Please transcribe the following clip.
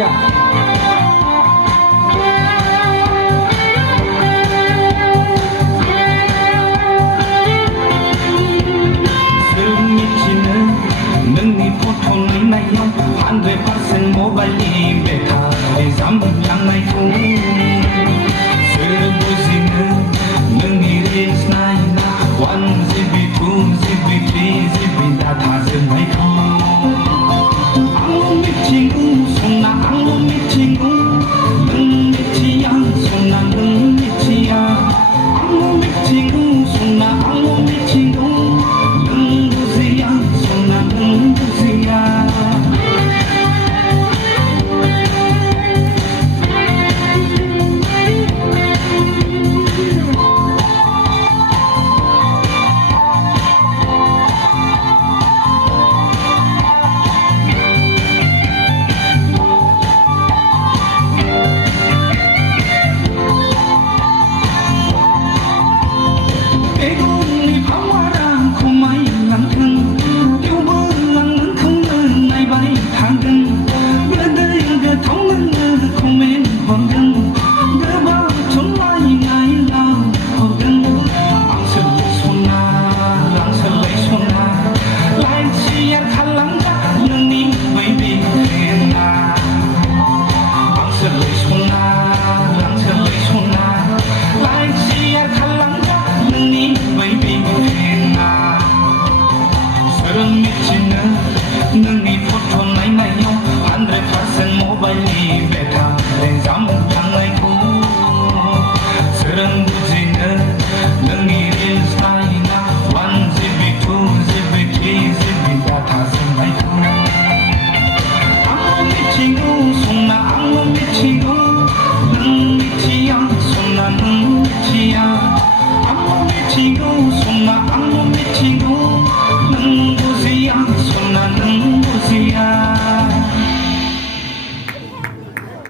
ya. Nâng photo này nhau 100% mobile beta exam yang này thu serbu sini nâng reels này na 1GB 2GB 3GB data semai thu ang meeting sung na ang meeting nâng meeting sung na nâng meeting ang meeting sung na ang meeting nâng buziya sung na nâng buziya. Nâng photo này này nhau 100% mobile beta exam yang này thu serang buzina nâng reels này na 1GB 2GB 3GB data semai thu ang meeting sung na ang meeting nâng meeting sung na nâng meeting ang meeting sung na ang